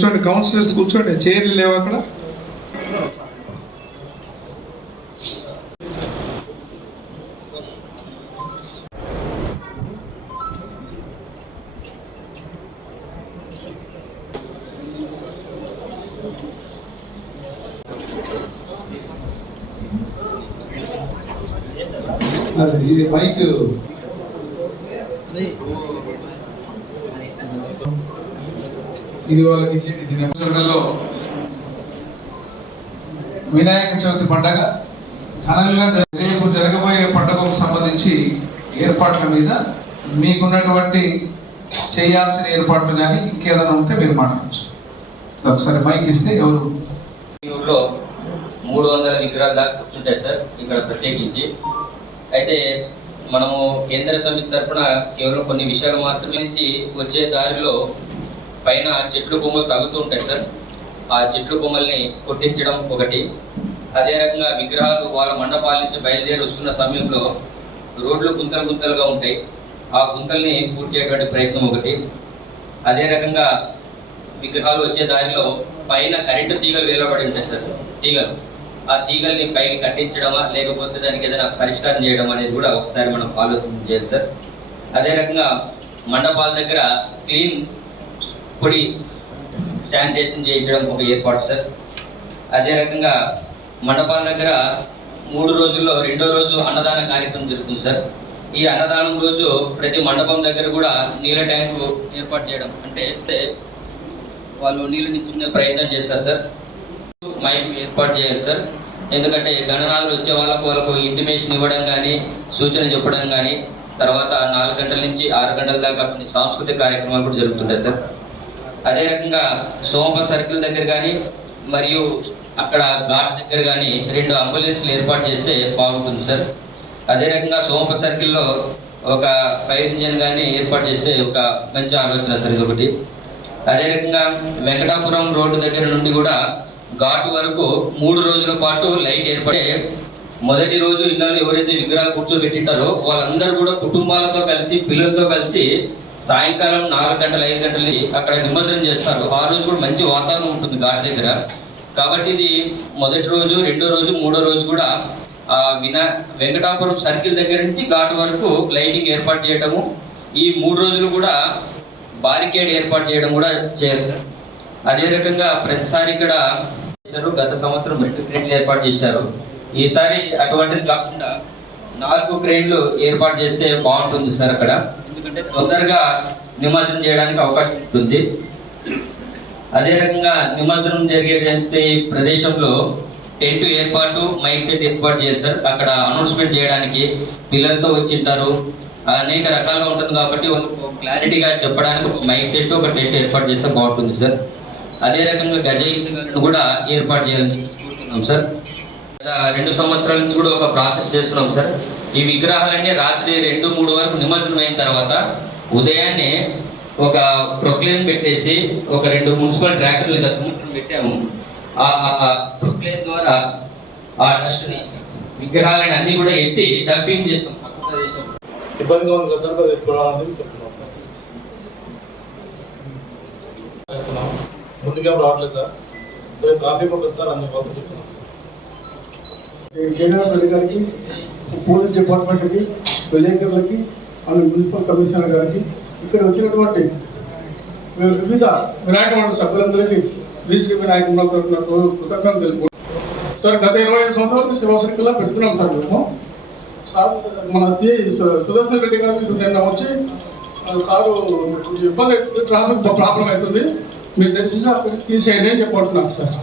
కూర్చోండి కౌన్సిలర్స్ కూర్చోండి చైర్లు లేవు అక్కడ? ఇది మైక్. ఇది వాళ్ళకి ఇచ్చేది ఇది వినాయక చవితి పండగ ఘనంగా రేపు జరగబోయే పండుగకు సంబంధించి ఏర్పాట్ల మీద మీకున్నటువంటి చేయాల్సిన ఏర్పాట్లు కానీ ఇంకేదైనా ఉంటే మీరు మాట్లాడచ్చు. ఒకసారి మైక్ ఇస్తే ఎవరు? ఊర్లో మూడు వందల విగ్రహాలు దాకా కూర్చుంటాయి సార్ ఇక్కడ ప్రత్యేకించి. అయితే మనము కేంద్ర సమితి తరఫున కేవలం కొన్ని విషయాలు మాత్రమే నుంచి వచ్చే దారిలో పైన చెట్లు కొమ్మలు తగులుతూ ఉంటాయి సార్. ఆ చెట్లు కొమ్మల్ని కొట్టించడం ఒకటి. అదే రకంగా విగ్రహాలు వాళ్ళ మండపాల నుంచి బయలుదేరి వస్తున్న సమయంలో రోడ్లు గుంతలు గుంతలుగా ఉంటాయి. ఆ గుంతల్ని పూర్తి ప్రయత్నం ఒకటి. అదే రకంగా విగ్రహాలు వచ్చే దారిలో పైన కరెంటు తీగలు వేలబడి ఉంటాయి సార్ తీగలు. ఆ తీగల్ని పైకి కట్టించడమా లేకపోతే దానికి ఏదైనా పరిష్కారం చేయడం అనేది కూడా ఒకసారి మనం ఆలోచన చేయాలి సార్. అదే రకంగా మండపాల దగ్గర క్లీన్ పొడి శానిటేషన్ చేయించడం ఒక ఏర్పాటు సార్. అదే రకంగా మండపాల దగ్గర మూడు రోజుల్లో రెండో రోజు అన్నదాన కార్యక్రమం జరుగుతుంది సార్. ఈ అన్నదానం రోజు ప్రతి మండపం దగ్గర కూడా నీళ్ళ ట్యాంకు ఏర్పాటు చేయడం అంటే వాళ్ళు నీళ్ళు నించుకునే ప్రయత్నం చేస్తారు సార్. మైక్ ఏర్పాటు చేయాలి సార్. ఎందుకంటే గణనాలు వచ్చే వాళ్ళకు వాళ్ళకు ఇంటిమేషన్ ఇవ్వడం కానీ సూచన చెప్పడం కానీ తర్వాత నాలుగు గంటల నుంచి ఆరు గంటల దాకా కొన్ని సాంస్కృతిక కార్యక్రమాలు కూడా జరుగుతుంటాయి సార్. అదే రకంగా సోమప సర్కిల్ దగ్గర కానీ మరియు అక్కడ ఘాట్ దగ్గర కానీ రెండు అంబులెన్స్లు ఏర్పాటు చేస్తే బాగుంటుంది సార్. అదే రకంగా సోమప సర్కిల్లో ఒక ఫైర్ ఇంజన్ కానీ ఏర్పాటు చేస్తే ఒక మంచి ఆలోచన సార్ ఇది ఒకటి అదే రకంగా వెంకటాపురం రోడ్డు దగ్గర నుండి కూడా ఘాట్ వరకు మూడు రోజుల పాటు లైట్ ఏర్పడే మొదటి రోజు ఇన్నాళ్ళు ఎవరైతే విగ్రహాలు కూర్చోబెట్టింటారో వాళ్ళందరూ కూడా కుటుంబాలతో కలిసి పిల్లలతో కలిసి సాయంకాలం నాలుగు గంటల ఐదు గంటలకి అక్కడ నిమజ్జనం చేస్తారు. ఆ రోజు కూడా మంచి వాతావరణం ఉంటుంది ఘాట్ దగ్గర. కాబట్టి ఇది మొదటి రోజు రెండో రోజు మూడో రోజు కూడా ఆ వినా వెంకటాపురం సర్కిల్ దగ్గర నుంచి ఘాట్ వరకు లైటింగ్ ఏర్పాటు చేయడము ఈ మూడు రోజులు కూడా బారికేడ్ ఏర్పాటు చేయడం కూడా చేయాలి అదే రకంగా ప్రతిసారి ఇక్కడ చేశారు. గత సంవత్సరం రెండు క్రేన్లు ఏర్పాటు చేశారు. ఈసారి అటువంటిది కాకుండా నాలుగు క్రేన్లు ఏర్పాటు చేస్తే బాగుంటుంది సార్ అక్కడ. ఎందుకంటే తొందరగా నిమజ్జనం చేయడానికి అవకాశం ఉంటుంది. అదే రకంగా నిమజ్జనం జరిగేటువంటి ప్రదేశంలో టెంట్ ఏర్పాటు మైక్ సెట్ ఏర్పాటు చేయాలి సార్. అక్కడ అనౌన్స్మెంట్ చేయడానికి పిల్లలతో వచ్చింటారు అనేక రకాలుగా ఉంటుంది కాబట్టి క్లారిటీగా చెప్పడానికి ఒక మైక్ సెట్ ఒక టెంట్ ఏర్పాటు చేస్తే బాగుంటుంది సార్. అదే రకంగా గజ ఈదుగాలను కూడా ఏర్పాటు చేయాలని కోరుతున్నాం సార్. రెండు సంవత్సరాల నుంచి కూడా ఒక ప్రాసెస్ చేస్తున్నాం సార్. ఈ విగ్రహాలన్నీ రాత్రి రెండు మూడు వరకు నిమజ్జనం అయిన తర్వాత ఉదయాన్నే ఒక ప్రొక్లేన్ పెట్టేసి ఒక రెండు మున్సిపల్ ట్రాక్టర్లు గత పెట్టాము. ఆ ప్రొక్లేన్ ద్వారా ఆ డస్ట్ని విగ్రహాలని అన్ని కూడా ఎత్తి డంపింగ్ చేస్తాం పక్క ప్రదేశం ఇబ్బందిగా ఉంది కదా సార్ చెప్తున్నాం. ముందుగా రావట్లేదు సార్. రేపు ట్రాఫిక్ ఉంటుంది సార్ అందుకోసం చెప్తున్నాం. జగన్ గారికి పోలీస్ డిపార్ట్మెంట్కి విలేకరులకి అలాగే మున్సిపల్ కమిషనర్ గారికి ఇక్కడ వచ్చినటువంటి వివిధ వినాయక మండలి సభ్యులందరికీ బీసీ వినాయక మండలి కృతజ్ఞతలు తెలుపు సార్ గత ఇరవై ఐదు సంవత్సరాల నుంచి శివ పెడుతున్నాం సార్ మేము. సార్ మన సిఐ సుదర్శన్ రెడ్డి గారు నిన్న వచ్చి సారు ఇబ్బంది అవుతుంది ట్రాఫిక్ ప్రాబ్లం అవుతుంది. మీరు తెలిసి అక్కడికి తీసేయండి అని చెప్పంటున్నారు సార్.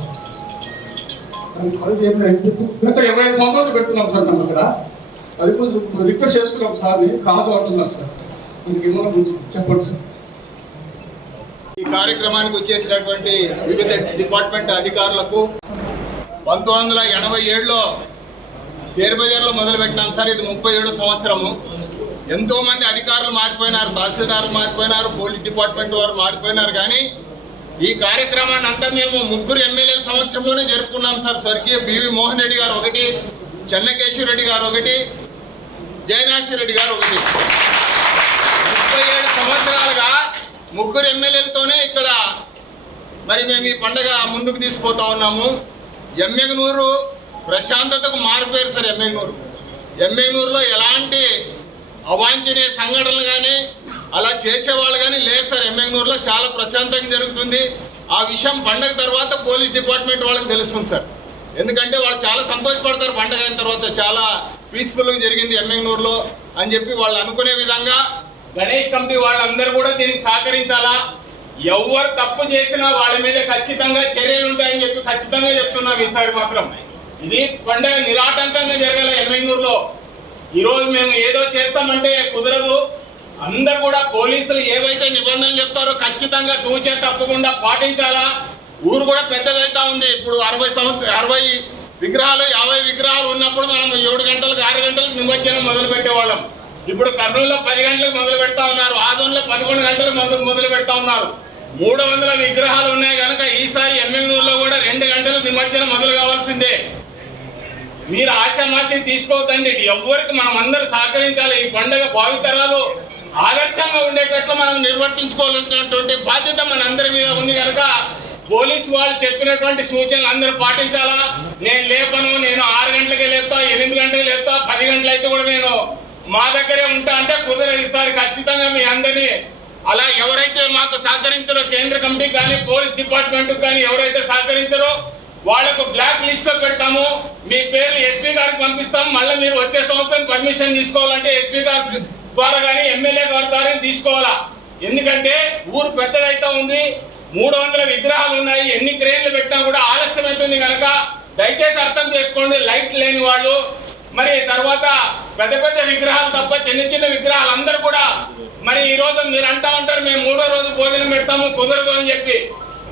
ఏం లేదు. గత ఇరవై ఐదు సంవత్సరాలు పెడుతున్నాం సార్ మేము ఇక్కడ. అది కొంచెం రిక్వెస్ట్ చేసుకున్నాం సార్ని కాదు అంటున్నారు సార్. ఇది ఏమన్నా కొంచెం చెప్పండి సార్. ఈ కార్యక్రమానికి వచ్చేసినటువంటి వివిధ డిపార్ట్మెంట్ అధికారులకు పంతొమ్మిది వందల ఎనభై ఏడులో పేరుబజార్లో మొదలు పెట్టినాం సార్. ఇది ముప్పై ఏడు సంవత్సరము. ఎంతో మంది అధికారులు మారిపోయినారు తహసీల్దారులు మారిపోయినారు పోలీస్ డిపార్ట్మెంట్ వారు మారిపోయినారు. కానీ ఈ కార్యక్రమాన్ని అంతా మేము ముగ్గురు ఎమ్మెల్యేల సంవత్సరంలోనే జరుపుకున్నాం సార్. స్వర్గీయ బివి మోహన్ రెడ్డి గారు ఒకటి చెన్నకేశ్వర రెడ్డి గారు ఒకటి జయనాశ్వర రెడ్డి గారు ఒకటి. ముప్పై ఏడు సంవత్సరాలుగా ముగ్గురు ఎమ్మెల్యేలతోనే ఇక్కడ మరి మేము ఈ పండగ ముందుకు తీసుకుపోతా ఉన్నాము. ఎమ్మెగనూరు ప్రశాంతతకు మారిపోయారు సార్ ఎమ్మెగనూరు. ఎమ్మెగనూరులో ఎలాంటి అవాంఛనీయ సంఘటనలు కానీ అలా చేసేవాళ్ళు కానీ లేరు సార్. ఎమ్మెగనూరులో చాలా ప్రశాంతంగా జరుగుతుంది. ఆ విషయం పండగ తర్వాత పోలీస్ డిపార్ట్మెంట్ వాళ్ళకి తెలుస్తుంది సార్. ఎందుకంటే వాళ్ళు చాలా సంతోషపడతారు పండగ అయిన తర్వాత. చాలా పీస్ఫుల్గా జరిగింది ఎమ్మెగనూరులో అని చెప్పి వాళ్ళు అనుకునే విధంగా గణేష్ కమిటీ వాళ్ళందరూ కూడా దీనికి సహకరించాలా? ఎవరు తప్పు చేసినా వాళ్ళ మీద ఖచ్చితంగా చర్యలు ఉంటాయని చెప్పి ఖచ్చితంగా చెప్తున్నాం ఈసారి మాత్రం. ఇది పండగ నిరాటంకంగా జరగాల ఎమ్మెగనూరులో. ఈరోజు మేము ఏదో చేస్తామంటే కుదరదు. అందరు కూడా పోలీసులు ఏవైతే నిబంధనలు చెప్తారో ఖచ్చితంగా దూచే తప్పకుండా పాటించాలా? ఊరు కూడా పెద్దదైతా ఉంది. ఇప్పుడు అరవై సంవత్సరం అరవై విగ్రహాలు యాభై విగ్రహాలు ఉన్నప్పుడు మనం ఏడు గంటలకు ఆరు గంటలకు నిమజ్జనం మొదలు పెట్టేవాళ్ళం. ఇప్పుడు కర్నూలులో పది గంటలకు మొదలు పెడతా ఉన్నారు. ఆదంలో పదకొండు గంటలకు మొదలు మొదలు పెడతా ఉన్నారు. మూడు వందల విగ్రహాలు ఉన్నాయి కనుక ఈసారి ఎమ్మెగనూరులో కూడా రెండు గంటలకు నిమజ్జనం మొదలు కావాల్సిందే. మీరు ఆశామాసి తీసుకోవద్దండి. ఎవ్వరికి మనం అందరూ సహకరించాలి. ఈ పండుగ భావితరాలు ఆదర్శంగా ఉండేటట్లు మనం నిర్వర్తించుకోవాల్సినటువంటి బాధ్యత మన అందరి మీద ఉంది కనుక పోలీస్ వాళ్ళు చెప్పినటువంటి సూచనలు అందరూ పాటించాలా? నేను లేపను నేను ఆరు గంటలకే లేపుతా ఎనిమిది గంటలకి లేపుతా పది గంటలు అయితే కూడా నేను మా దగ్గరే ఉంటా అంటే కుదరదు. ఈసారి ఖచ్చితంగా మీ అందరినీ అలా ఎవరైతే మాకు సహకరించారో కేంద్ర కమిటీ కానీ పోలీస్ డిపార్ట్మెంట్ కానీ ఎవరైతే సహకరించారో వాళ్ళకు బ్లాక్ లిస్ట్లో పెడతాము. మీ పేరు ఎస్పీ గారికి పంపిస్తాం. మళ్ళీ మీరు వచ్చే సంవత్సరం పర్మిషన్ తీసుకోవాలంటే ఎస్పీ గారి ద్వారా కానీ ఎమ్మెల్యే గారి ద్వారా తీసుకోవాలా? ఎందుకంటే ఊరు పెద్దదైతే ఉంది. మూడు వందల విగ్రహాలు ఉన్నాయి. ఎన్ని క్రేన్లు పెట్టినా కూడా ఆలస్యం అవుతుంది కనుక దయచేసి అర్థం చేసుకోండి. లైట్ లేని వాళ్ళు. మరి తర్వాత పెద్ద పెద్ద విగ్రహాలు తప్ప చిన్న చిన్న విగ్రహాలు అందరూ కూడా మరి ఈ రోజు మీరు అంటా ఉంటారు మేము మూడో రోజు భోజనం పెడతాము కుదరదు అని చెప్పి.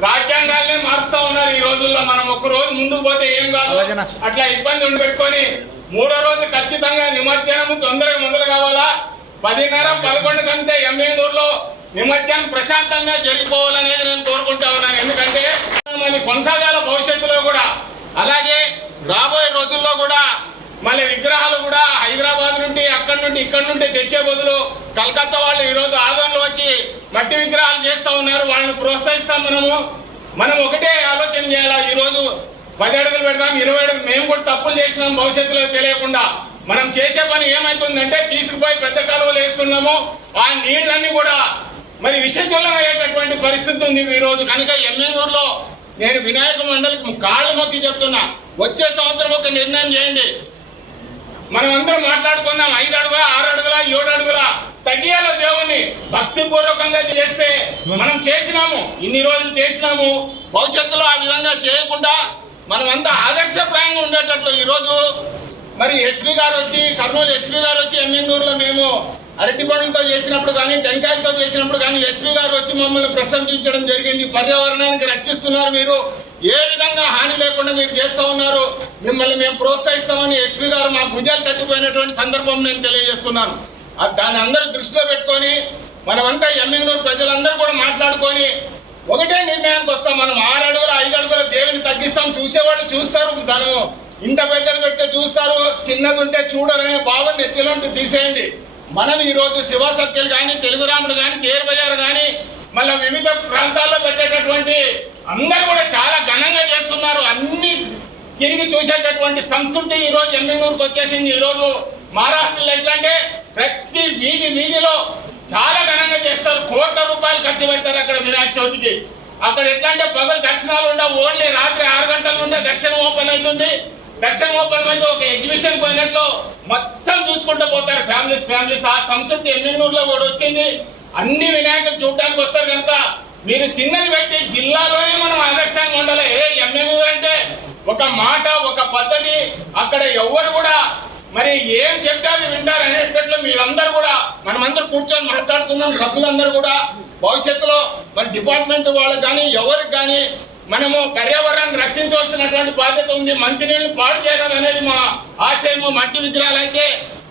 రాజ్యాంగాలనే మారుస్తా ఉన్నారు ఈ రోజుల్లో. మనం ఒక రోజు ముందుకు పోతే ఏం కాదు. అట్లా ఇబ్బంది ఉండి పెట్టుకొని మూడో రోజు ఖచ్చితంగా నిమజ్జనం తొందరగా మొదలు కావాలా? పదిన్నర పదకొండు కంటే ఎమ్మెనూరులో నిమజ్జనం ప్రశాంతంగా జరిగిపోవాలనేది నేను కోరుకుంటా ఉన్నాను. ఎందుకంటే మరి కొనసాగాల భవిష్యత్తులో కూడా. అలాగే రాబోయే రోజుల్లో కూడా మళ్ళీ విగ్రహాలు నుండి నుండి ఇక్కడి నుండి తెచ్చే బదులు కలకత్తా వాళ్ళు ఈరోజు ఆదంలో వచ్చి మట్టి విగ్రహాలు చేస్తూ ఉన్నారు. వాళ్ళని ప్రోత్సహిస్తాం మనము. మనం ఒకటే ఆలోచన చేయాలా? ఈరోజు పది అడుగులు పెడదాం ఇరవై అడుగులు. మేము కూడా తప్పులు చేసినాం భవిష్యత్తులో తెలియకుండా. మనం చేసే పని ఏమవుతుందంటే తీసుకుపోయి పెద్ద కాలువలు వేస్తున్నాము. ఆ నీళ్ళన్నీ కూడా మరి విషజ్వలం అయ్యేటటువంటి పరిస్థితి ఉంది ఈ రోజు కనుక ఎమ్మెల్యూరులో నేను వినాయక మండలికి కాళ్ళు మొక్కి చెప్తున్నా. వచ్చే సంవత్సరం ఒక నిర్ణయం చేయండి. మనం అందరం మాట్లాడుకుందాం. ఐదు అడుగుల ఆరు అడుగుల ఏడు అడుగుల. తగ్గియాల దేవుణ్ణి? భక్తి పూర్వకంగా చేస్తే మనం చేసినాము. ఇన్ని రోజులు చేసినాము. భవిష్యత్తులో ఆ విధంగా చేయకుండా మనం అంతా ఆదర్శప్రాయంగా ఉండేటట్లు ఈరోజు మరి ఎస్పీ గారు వచ్చి కర్నూలు ఎస్పీ గారు వచ్చి ఎమ్మెన్నూరులో మేము అరటి పండుగతో చేసినప్పుడు కానీ టెంకాయలతో చేసినప్పుడు కానీ ఎస్పీ గారు వచ్చి మమ్మల్ని ప్రశంసించడం జరిగింది. పర్యావరణానికి రక్షిస్తున్నారు మీరు. ఏ విధంగా హాని లేకుండా మీరు చేస్తూ ఉన్నారు మిమ్మల్ని మేము ప్రోత్సహిస్తామని ఎస్వి గారు మా భుజాలు తట్టిపోయినటువంటి సందర్భం నేను తెలియజేస్తున్నాను. దాన్ని అందరూ దృష్టిలో పెట్టుకొని మనమంతా ఎమ్మెన్నూరు ప్రజలందరూ కూడా మాట్లాడుకొని ఒకటే నిర్ణయానికి వస్తాం. మనం ఆరు అడుగుల ఐదు అడుగుల దేవుని తగ్గిస్తాం. చూసేవాళ్ళు చూస్తారు. తను ఇంత పెద్దది పెడితే చూస్తారు. చిన్నది ఉంటే చూడరనే బాగుంది నెత్తిలోంటి తీసేయండి. మనం ఈరోజు శివ సత్యలు కానీ తెలుగు రాముడు కానీ తేరు బజారు కానీ మళ్ళీ వివిధ ప్రాంతాల్లో పెట్టేటటువంటి అందరూ కూడా చాలా ఘనంగా చేస్తున్నారు. అన్ని తిరిగి చూసేటటువంటి సంస్కృతి ఈరోజు రోజు వచ్చేసింది. ఈరోజు మహారాష్ట్రలో ఎట్లా అంటే ప్రతి వీధి వీధిలో చాలా ఘనంగా చేస్తారు. కోట్ల రూపాయలు ఖర్చు పెడతారు అక్కడ వినాయక చవితికి. అక్కడ ఎట్లా అంటే పగలు దర్శనాలు ఉండవు. ఓన్లీ రాత్రి ఆరు గంటల నుండే దర్శనం ఓపెన్ అవుతుంది. దర్శనం ఓపెన్ అయితే ఒక ఎగ్జిబిషన్ పోయినట్లు మొత్తం చూసుకుంటూ పోతారు ఫ్యామిలీస్ ఫ్యామిలీస్. ఆ సంతృప్తి ఎన్నెన్నూరులో కూడా వచ్చింది. అన్ని వినాయకులు చూడడానికి వస్తారు కనుక మీరు చిన్నది పెట్టి జిల్లాలోనే మనం ఆదర్శంగా ఉండాలి. ఏ ఎమ్మెల్యే అంటే ఒక మాట ఒక పద్ధతి అక్కడ ఎవ్వరు కూడా మరి ఏం చెప్తే అది వింటారు అనేటట్లు మీరందరూ కూడా మనమందరూ కూర్చొని మాట్లాడుకుందాం సభ్యులందరూ కూడా భవిష్యత్తులో మరి డిపార్ట్మెంట్ వాళ్ళకి కానీ ఎవరికి కానీ మనము పర్యావరణాన్ని రక్షించవలసినటువంటి బాధ్యత ఉంది. మంచినీళ్ళు పాడు చేయడం అనేది మా ఆశయము. మట్టి విగ్రహాలు అయితే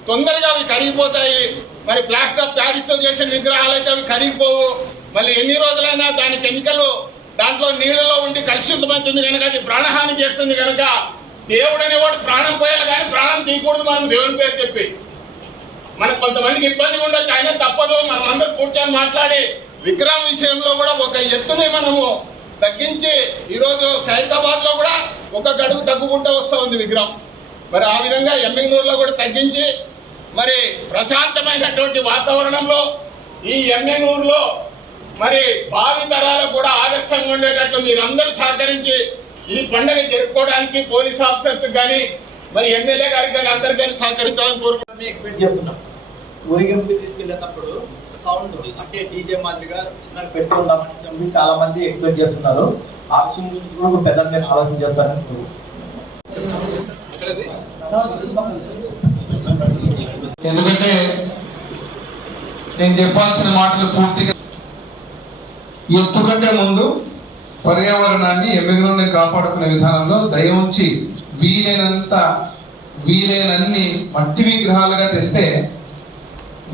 తొందరగా అవి కరిగిపోతాయి. మరి ప్లాస్టర్ ఆఫ్ ప్యారిస్తో చేసిన విగ్రహాలు అయితే అవి కరిగిపోవు. మళ్ళీ ఎన్ని రోజులైనా దాని కెమికల్ దాంట్లో నీళ్ళలో ఉండి కలుషితమవుతుంది కనుక అది ప్రాణహాని చేస్తుంది కనుక దేవుడు అనేవాడు ప్రాణం పోయాలి కానీ ప్రాణం తీయకూడదు మనం దేవుని పేరు చెప్పి. మనకు కొంతమందికి ఇబ్బంది ఉండొచ్చు ఆయన తప్పదు. మనం అందరూ కూర్చొని మాట్లాడి విగ్రహం విషయంలో కూడా ఒక ఎత్తుని మనము తగ్గించి ఈరోజు ఖైరతాబాద్లో కూడా ఒక గడువు తగ్గుకుంటూ వస్తూ ఉంది విగ్రహం. మరి ఆ విధంగా ఎమ్మింగనూరులో కూడా తగ్గించి మరి ప్రశాంతమైనటువంటి వాతావరణంలో ఈ ఎమ్మెనూరులో మరి భావి తరాలకు కూడా ఆదర్శంగా ఉండేటట్లు మీరందరూ సహకరించి ఈ పండుగ జరుపుకోవడానికి పోలీస్ ఆఫీసర్స్ కానీ మరి ఎమ్మెల్యే గారికి కానీ అందరికీ కానీ సహకరించాలని ఎక్స్పెక్ట్ చేస్తున్నాం. ఊరిగింపుకి తీసుకెళ్ళేటప్పుడు సౌండ్ అంటే డీజే మాదిరిగా చిన్నగా పెడుతూ ఉంటామని చెప్పి చాలా మంది ఎక్స్పెక్ట్ చేస్తున్నారు. ఆ విషయం గురించి కూడా పెద్దలు మీరు ఆలోచన చేస్తారని ఎందుకంటే నేను చెప్పాల్సిన మాటలు పూర్తిగా ఎత్తు కంటే ముందు పర్యావరణాన్ని ఎమ్మెగనూరుని కాపాడుకునే విధానంలో దయ ఉంచి వీలైనంత వీలైనన్ని మట్టి విగ్రహాలుగా తెస్తే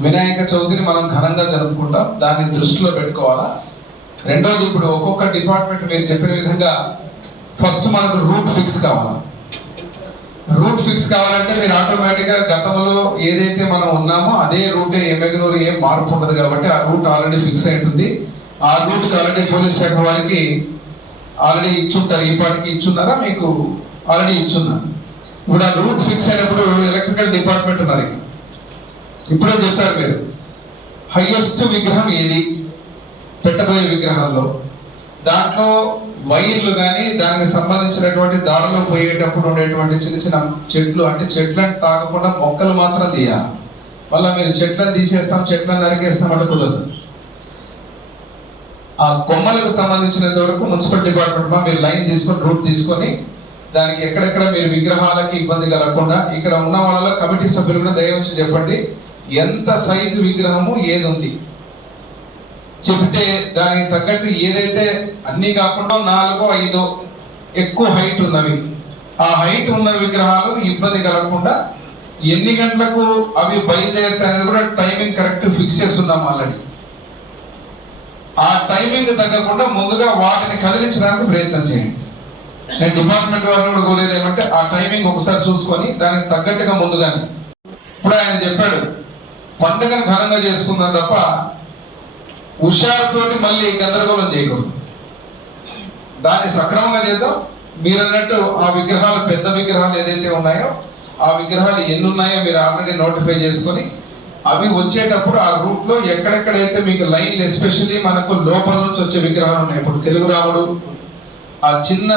వినాయక చవితిని మనం ఘనంగా జరుపుకుంటాం. దాన్ని దృష్టిలో పెట్టుకోవాలా? రెండోది ఇప్పుడు ఒక్కొక్క డిపార్ట్మెంట్ మీరు చెప్పిన విధంగా ఫస్ట్ మనకు రూట్ ఫిక్స్ కావాలి. రూట్ ఫిక్స్ కావాలంటే మీరు ఆటోమేటిక్గా గతంలో ఏదైతే మనం ఉన్నామో అదే రూటే ఎమ్మెగనూరు ఏం మార్పు ఉండదు కాబట్టి ఆ రూట్ ఆల్రెడీ ఫిక్స్ అయి ఉంటుంది. ఆ రూట్ ఆల్రెడీ పోలీస్ శాఖ వారికి ఆల్రెడీ ఇచ్చుంటారు. ఈ పాటికి ఇచ్చున్నారా? మీకు ఆల్రెడీ ఇచ్చున్నారు. ఇప్పుడు ఆ రూట్ ఫిక్స్ అయినప్పుడు ఎలక్ట్రికల్ డిపార్ట్మెంట్ ఉన్నారు ఇప్పుడే చెప్తారు మీరు. హైయెస్ట్ విగ్రహం ఏది? పెట్టబోయే విగ్రహాల్లో దాంట్లో వైర్లు కానీ దానికి సంబంధించినటువంటి దారిలో పోయేటప్పుడు ఉండేటువంటి చిన్న చిన్న చెట్లు అంటే చెట్లను తాగకుండా మొక్కలు మాత్రం తీయాలి. మళ్ళీ మీరు చెట్లను తీసేస్తాం చెట్లను నరికేస్తాం అంటే కుదరదు. ఆ కొమ్మలకు సంబంధించినంత వరకు మున్సిపల్ డిపార్ట్మెంట్ మా మీరు లైన్ తీసుకొని రూట్ తీసుకొని దానికి ఎక్కడెక్కడ మీరు విగ్రహాలకి ఇబ్బంది కలగకుండా ఇక్కడ ఉన్న వాళ్ళలో కమిటీ సభ్యులు కూడా దయవచ్చి చెప్పండి ఎంత సైజు విగ్రహము ఏది ఉంది చెప్తే దానికి తగ్గట్టు ఏదైతే అన్ని కాకుండా నాలుగో ఐదో ఎక్కువ హైట్ ఉన్నవి. ఆ హైట్ ఉన్న విగ్రహాలు ఇబ్బంది కలగకుండా ఎన్ని గంటలకు అవి బయలుదేరుతాయి అనేది కూడా టైమింగ్ కరెక్ట్ ఫిక్స్ చేస్తున్నాం ఆల్రెడీ ఆ టైమింగ్ తగ్గకుండా ముందుగా వాటిని కదిలించడానికి ప్రయత్నం చేయండి. నేను డిపార్ట్మెంట్ వారిని కూడా కోరేది ఏమంటే ఆ టైమింగ్ ఒకసారి చూసుకొని దానికి తగ్గట్టుగా ముందుగానే. ఇప్పుడు ఆయన చెప్పాడు పండుగను ఘనంగా చేసుకుందాం తప్ప హుషారుతోటి మళ్ళీ గందరగోళం చేయకూడదు. దాన్ని సక్రమంగా చేద్దాం. మీరు అన్నట్టు ఆ విగ్రహాలు పెద్ద విగ్రహాలు ఏదైతే ఉన్నాయో ఆ విగ్రహాలు ఎన్ని ఉన్నాయో మీరు ఆల్రెడీ నోటిఫై చేసుకొని అవి వచ్చేటప్పుడు ఆ రూట్లో ఎక్కడెక్కడైతే మీకు లైన్లు ఎస్పెషల్లీ మనకు లోపల నుంచి వచ్చే విగ్రహాలు ఉన్నాయి ఇప్పుడు తెలుగు రాముడు ఆ చిన్న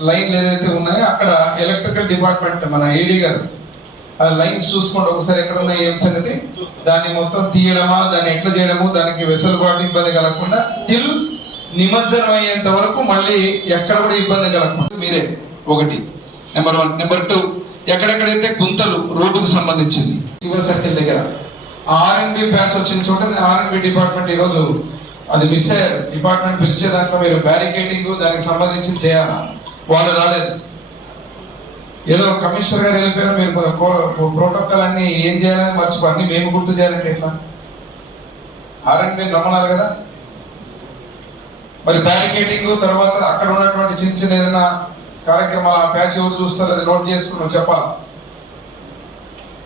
లైన్లు ఏదైతే ఉన్నాయో అక్కడ ఎలక్ట్రికల్ డిపార్ట్మెంట్ మన ఏడీ గారు ఆ లైన్స్ చూసుకోండి ఒకసారి ఎక్కడ ఉన్నాయి ఏం సంగతి? దాన్ని మొత్తం తీయడమా దాన్ని ఎట్లా చేయడము దానికి వెసులుబాటు ఇబ్బంది కలగకుండా టిల్ నిమజ్జనం అయ్యేంత వరకు మళ్ళీ ఎక్కడ కూడా ఇబ్బంది కలగకుండా మీరే. ఒకటి. నెంబర్ వన్ నెంబర్ టూ ఎక్కడెక్కడైతే గుంతలు రోడ్డుకు సంబంధించింది శివ సర్కిల్ దగ్గర ఆర్ఎన్బి ప్యాచ్ వచ్చిన చోట ఆర్ఎన్బి డిపార్ట్మెంట్ ఈరోజు అది మిస్ అయ్యారు. డిపార్ట్మెంట్ పిలిచే దాంట్లో మీరు బ్యారికేటింగ్ దానికి సంబంధించి చేయాలి? వాళ్ళు రాలేదు. ఏదో కమిషనర్ గారు వెళ్ళిపోయారు మీరు ప్రోటోకాల్ అన్ని ఏం చేయాలని మర్చిపో అన్ని మేము గుర్తు చేయాలంటే ఎట్లా? ఆర్ఎన్బి నమ్మనాలి కదా? మరి బ్యారికేటింగ్ తర్వాత అక్కడ ఉన్నటువంటి చిన్న చిన్న ఏదైనా కార్యక్రమాలు ఆ ప్యాచ్ ఎవరు చూస్తారు అది నోట్ చేసుకున్నాం చెప్పాలి.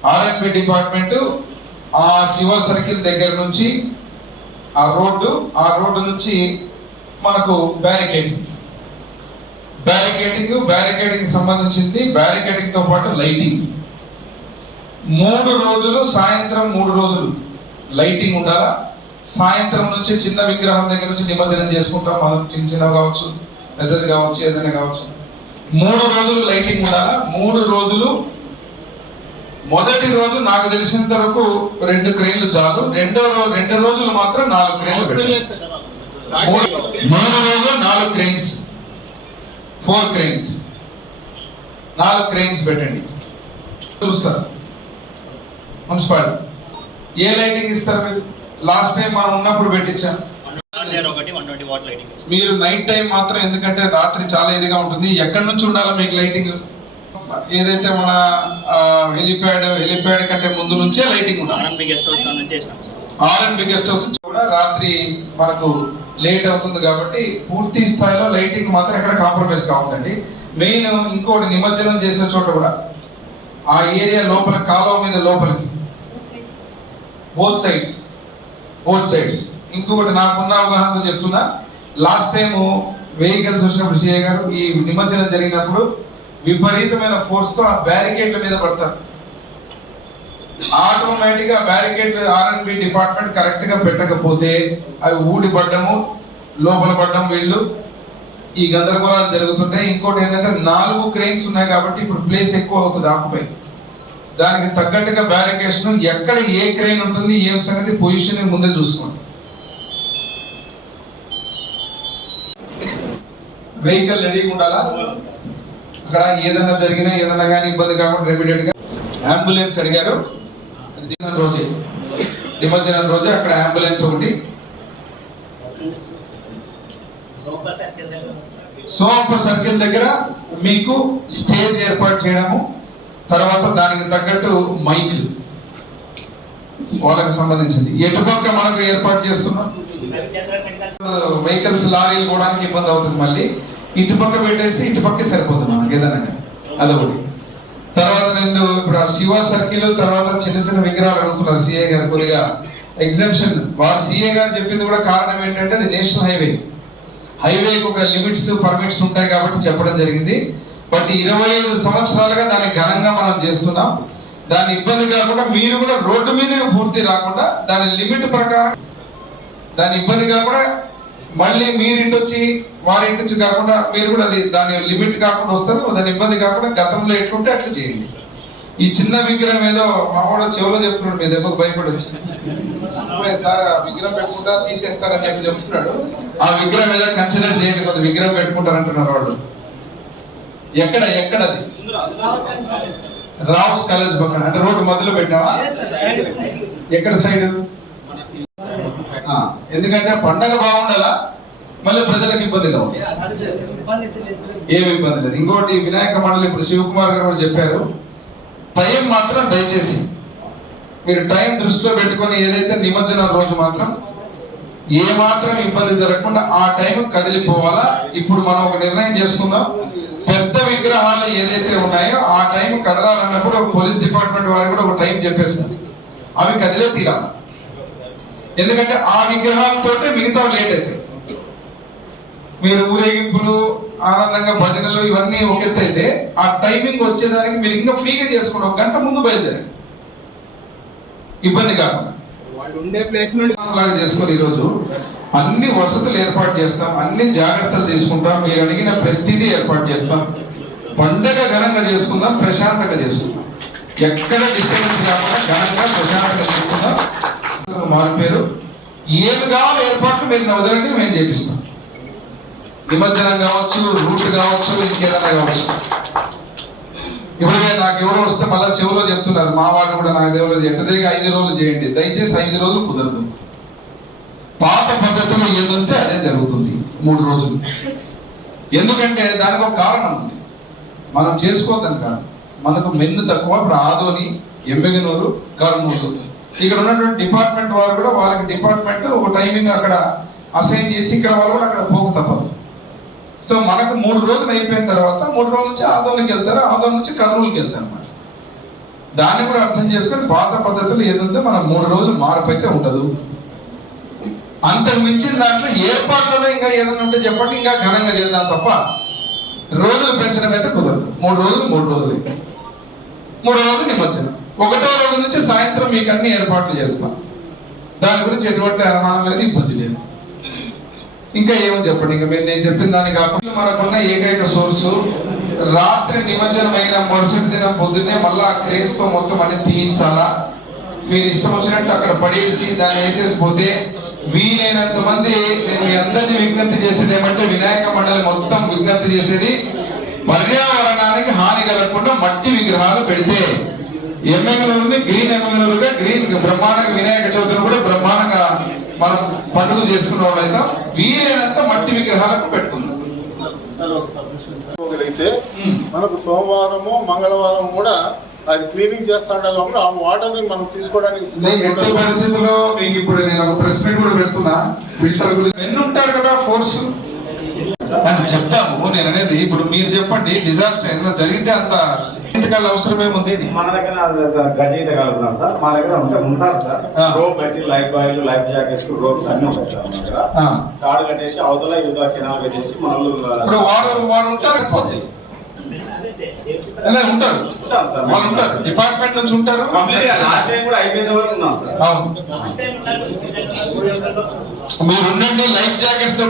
ఆర్ఎన్బి డిపార్ట్మెంట్ ఆ శివ సర్కిల్ దగ్గర నుంచి ఆ రోడ్డు ఆ రోడ్డు నుంచి మనకు బ్యారికేడింగ్ బ్యారికేడింగ్ బ్యారికేడింగ్ సంబంధించింది బ్యారికేడింగ్తో పాటు లైటింగ్ మూడు రోజులు సాయంత్రం మూడు రోజులు లైటింగ్ ఉండాలా? సాయంత్రం నుంచి చిన్న విగ్రహం దగ్గర నుంచి నిమజ్జనం చేసుకుంటాం. మనం చిన్న చిన్నవి కావచ్చు పెద్దది కావచ్చు ఏదైనా కావచ్చు. మూడు రోజులు లైటింగ్ ఉండాలా? మూడు రోజులు. మొదటి రోజు నాకు తెలిసినంత వరకు రెండు క్రెయిన్లు చాలు. రెండో రోజు రెండు రోజులు మాత్రం నాలుగు పెట్టాలి. మూడు రోజులు నాలుగు క్రెయిన్స్ ఫోర్ క్రెయిన్స్ నాలుగు క్రెయిన్స్ పెట్టండి. చూస్తారు. మున్సిపాలిటీ. ఏ లైటింగ్ ఇస్తారు మీరు? లాస్ట్ టైం మనం ఉన్నప్పుడు పెట్టించాం. ఒకటి వన్ ట్వంటీ వాట్ లైటింగ్ మీరు నైట్ టైం మాత్రం ఎందుకంటే రాత్రి చాలా ఇదిగా ఉంటుంది. ఎక్కడి నుంచి ఉండాలా మీకు లైటింగ్ ఏదైతే మన హెలిప్యాడ్ హెలిప్యాడ్ కంటే ముందు నుంచే లైటింగ్ ఉండాలి. ఆర్ఎంపీ గెస్ట్ హౌస్ నుంచి కూడా రాత్రి మనకు లేట్ అవుతుంది కాబట్టి పూర్తి స్థాయిలో లైటింగ్ మాత్రం ఎక్కడ కాంప్రమైజ్ కావద్దండి. మెయిన్ ఇంకోటి నిమజ్జనం చేసే చోట కూడా ఆ ఏరియా లోపల కాలువ మీద లోపలికి. బోత్ సైడ్స్ బోత్ సైడ్స్ ఇంకొకటి నాకున్న అవగాహనతో చెప్తున్నా. లాస్ట్ టైం వెహికల్స్ వచ్చినప్పుడు సిఐ గారు ఈ నిమజ్జనం జరిగినప్పుడు విపరీతమైన ఫోర్స్తో ఆ బ్యారికేడ్ల మీద పడతారు. ఆటోమేటిక్గా బ్యారికేడ్ ఆర్ఎన్బి డిపార్ట్మెంట్ కరెక్ట్గా పెట్టకపోతే అవి ఊడి పడ్డము లోపల పడ్డం వీళ్ళు. ఈ గందరగోళాలు జరుగుతుంటాయి. ఇంకోటి ఏంటంటే నాలుగు క్రెయిన్స్ ఉన్నాయి కాబట్టి ఇప్పుడు ప్లేస్ ఎక్కువ అవుతుంది ఆకుపై దానికి తగ్గట్టుగా బ్యారికేషన్ ఎక్కడ ఏ క్రెయిన్ ఉంటుంది ఏం సంగతి పొజిషన్ ముందే చూసుకోండి. వెహికల్ రెడీగా ఉండాలా? అక్కడ ఏదైనా జరిగినా ఏదైనా కానీ ఇబ్బంది కాకుండా రెమిడియట్గా అంబులెన్స్ అడిగారు రోజే. నిమజ్జనం రోజే అక్కడ అంబులెన్స్ ఒకటి. సోంప సర్కిల్ దగ్గర మీకు స్టేజ్ ఏర్పాటు చేయడము తర్వాత దానికి తగ్గట్టు మైక్ వాళ్ళకి సంబంధించింది. ఎటుపక్క మనకు ఏర్పాటు చేస్తున్నాం? వెహికల్స్ లారీలు పోవడానికి ఇబ్బంది అవుతుంది మళ్ళీ. ఇటుపక్క పెట్టేసి ఇటుపక్కే సరిపోతుంది సరిపోతున్నాం ఏదైనా కానీ. అదొకటి. తర్వాత రెండు ఇప్పుడు ఆ శివ సర్కిల్ తర్వాత చిన్న చిన్న విగ్రహాలు అడుగుతున్నారు సిఏ గారు కొద్దిగా. ఎగ్జామ్షన్ వారు సిఏ గారు చెప్పింది కూడా కారణం ఏంటంటే అది నేషనల్ హైవే. హైవేకి ఒక లిమిట్స్ పర్మిట్స్ ఉంటాయి కాబట్టి చెప్పడం జరిగింది. బట్ ఇరవై ఐదు సంవత్సరాలుగా దాన్ని ఘనంగా మనం చేస్తున్నాం. దాని ఇబ్బంది కాకుండా మీరు కూడా రోడ్డు మీద పూర్తి రాకుండా దాని లిమిట్ ప్రకారం దాని ఇబ్బంది కాకుండా మళ్ళీ మీరు ఇటు వచ్చి వారి ఇంటి నుంచి కాకుండా మీరు కూడా అది దాని లిమిట్ కాకుండా వస్తారు దాని ఇబ్బంది కాకుండా గతంలో ఎట్లుంటే అట్లా చేయండి. ఈ చిన్న విగ్రహం ఏదో మావాడు చెవులో చెప్తున్నాడు మీ దెబ్బకు భయపడి వచ్చింది సార్ ఆ విగ్రహం పెట్టుకుంటా తీసేస్తారని చెప్పి చెప్తున్నాడు. ఆ విగ్రహం ఏదో కన్సిడర్ చేయండి కొంత విగ్రహం పెట్టుకుంటారంటున్నారు వాళ్ళు. ఎక్కడ ఎక్కడ అది? రావుస్ కాలేజ్ పక్కన అంటే రోడ్డు మధ్యలో పెట్టావా? ఎక్కడ సైడ్? ఎందుకంటే పండగ బాగుండాలా? మళ్ళీ ప్రజలకు ఇబ్బంది కావాలి ఏమి ఇబ్బంది లేదు. ఇంకోటి వినాయక మండలి ఇప్పుడు శివకుమార్ గారు చెప్పారు టైం మాత్రం దయచేసి మీరు టైం దృష్టిలో పెట్టుకొని ఏదైతే నిమజ్జనం రోజు మాత్రం ఏ మాత్రం ఇబ్బంది జరగకుండా ఆ టైం కదిలిపోవాలా? ఇప్పుడు మనం ఒక నిర్ణయం చేసుకుందాం. పెద్ద విగ్రహాలు ఏదైతే ఉన్నాయో ఆ టైం కదలాలన్నప్పుడు పోలీస్ డిపార్ట్మెంట్ వారికి కూడా ఒక టైం చెప్పేస్తారు. అవి కదిలే తీరాలి. ఎందుకంటే ఆ విగ్రహాలతోటే మిగతా లేట్ అవుతాయి మీరు ఊరేగింపులు ఆనందంగా భజనలు ఇవన్నీ ఒక ఎత్తు అయితే ఆ టైమింగ్ వచ్చేదానికి మీరు ఇంకా ఫ్రీగా చేసుకోండి ఒక గంట ముందు బయలుదేరండి. ఇబ్బంది కాకుండా వాళ్ళు ఉండే ప్లేస్ నుండి లాగా చేసుకొని ఈరోజు అన్ని వసతులు ఏర్పాటు చేస్తాం అన్ని జాగ్రత్తలు తీసుకుంటాం మీరు అడిగిన ప్రతిదీ ఏర్పాటు చేస్తాం. పండగ ఘనంగా చేసుకుందాం ప్రశాంతంగా చేసుకుందాం. ఎక్కడ డిస్టర్బెన్స్ కాకుండా ఘనంగా ప్రశాంతంగా చేసుకుందాం. మారిపోయారు ఏమి కావాలి ఏర్పాట్లు మీరు వదలండి మేము చేపిస్తాం. నిమజ్జనం కావచ్చు రూట్ కావచ్చు ఇంకేదైనా కావచ్చు. ఇప్పుడు నాకు ఎవరు వస్తే మళ్ళీ చెవులో చెప్తున్నారు. మా వాళ్ళు కూడా నాకు దేవుడు ఎక్కడికి ఐదు రోజులు చేయండి. దయచేసి ఐదు రోజులు కుదరదు. పాత పద్ధతిలో ఏదుంటే అదే జరుగుతుంది మూడు రోజులు. ఎందుకంటే దానికి ఒక కారణం ఉంది. మనం చేసుకోవద్దని కాదు. మనకు మెన్ను తక్కువ ఇప్పుడు ఆదోని ఎమ్మెగనూరు కర్నూలు. ఇక్కడ ఉన్నటువంటి డిపార్ట్మెంట్ వారు కూడా వాళ్ళకి డిపార్ట్మెంట్ ఒక టైమింగ్ అక్కడ అసైన్ చేసి ఇక్కడ వాళ్ళు కూడా అక్కడ పోక తప్పదు. సో మనకు మూడు రోజులు అయిపోయిన తర్వాత మూడు రోజుల నుంచి ఆదోళనకి వెళ్తారు ఆదోని నుంచి కర్నూలుకి వెళ్తారు అనమాట దాన్ని కూడా అర్థం చేసుకొని పాత పద్ధతులు ఏదంటే మనం మూడు రోజులు మార్పు అయితే ఉండదు. అంతకు మించిన దాంట్లో ఏర్పాట్లలో ఇంకా ఏదైనా ఉంటే చెప్పండి ఇంకా ఘనంగా చేద్దాం తప్ప రోజులు పెంచడం అయితే కుదరదు. మూడు రోజులు మూడు రోజులు. మూడు రోజులు నిమజ్జనం. ఒకటో రోజు నుంచి సాయంత్రం మీకు అన్ని ఏర్పాట్లు చేస్తాం. దాని గురించి ఎటువంటి అనుమానం లేదు ఇబ్బంది లేదు. ఇంకా ఏమో చెప్పండి? ఇంకా మీరు నేను చెప్పిన దాని కాకుండా మనకున్న ఏకైక సోర్సు రాత్రి నిమజ్జనం మరుసటి దినం పొద్దున్నే మళ్ళా క్రేజ్తో మొత్తం అన్ని తీయించాలా? మీరు ఇష్టం వచ్చినట్లు అక్కడ పడేసి దాన్ని వేసేసిపోతే వీలైనంత మంది నేను మీ అందరినీ విజ్ఞప్తి చేసేది ఏమంటే వినాయక మండలి మొత్తం విజ్ఞప్తి చేసేది పర్యావరణానికి హాని కలగకుండా మట్టి విగ్రహాలు పెడితే. ఎమ్మెగనూరుని గ్రీన్ ఎమ్మెగనూరుగా గ్రీన్ బ్రహ్మాండంగా వినాయక చవితిని కూడా బ్రహ్మాండంగా మనం పండుగ చేసుకున్న వాళ్ళైతే వీలైనంత మట్టి విగ్రహాలకు పెట్టుకుందాం. సార్ ఒక సబ్మిషన్ సార్. ఇవ్వగలిగితే మనకు సోమవారము మంగళవారం కూడా అది క్లీనింగ్ చేస్తా ఉండాలి కాబట్టి ఆ వాటర్ని మనం తీసుకోవడానికి ఎట్టి పరిస్థితుల్లో మీకు ఇప్పుడు నేను ఒక ప్రెస్ మీట్ కూడా పెడుతున్నా. ఫిల్టర్ గురించి ఎన్ని ఉంటారు కదా ఫోర్స్? అని చెప్తాము. నేను అనేది ఇప్పుడు మీరు చెప్పండి డిజాస్టర్ ఏదైనా జరిగితే అంత ఇంతకాల అవసరమేముంది మన దగ్గర గజయిత కలుగుతున్నాం సార్. మా దగ్గర ఉంటే ఉంటారు సార్. రోప్ పెట్టి life buoy life jackets ropes అన్ని ఉంటాయి సార్ మన దగ్గర. ఆ. తాడు కట్టేసి అవతల యువత కెనాల్ కట్టేసి మన వాళ్ళు వాడు వాడు ఉంటారు ఉంటారు. వాళ్ళు డిపార్ట్మెంట్ నుంచి ఉంటారు? లాస్ట్ టైం కూడా వరకు ఉన్నాం సార్. మీరు లైఫ్ జాకెట్స్తో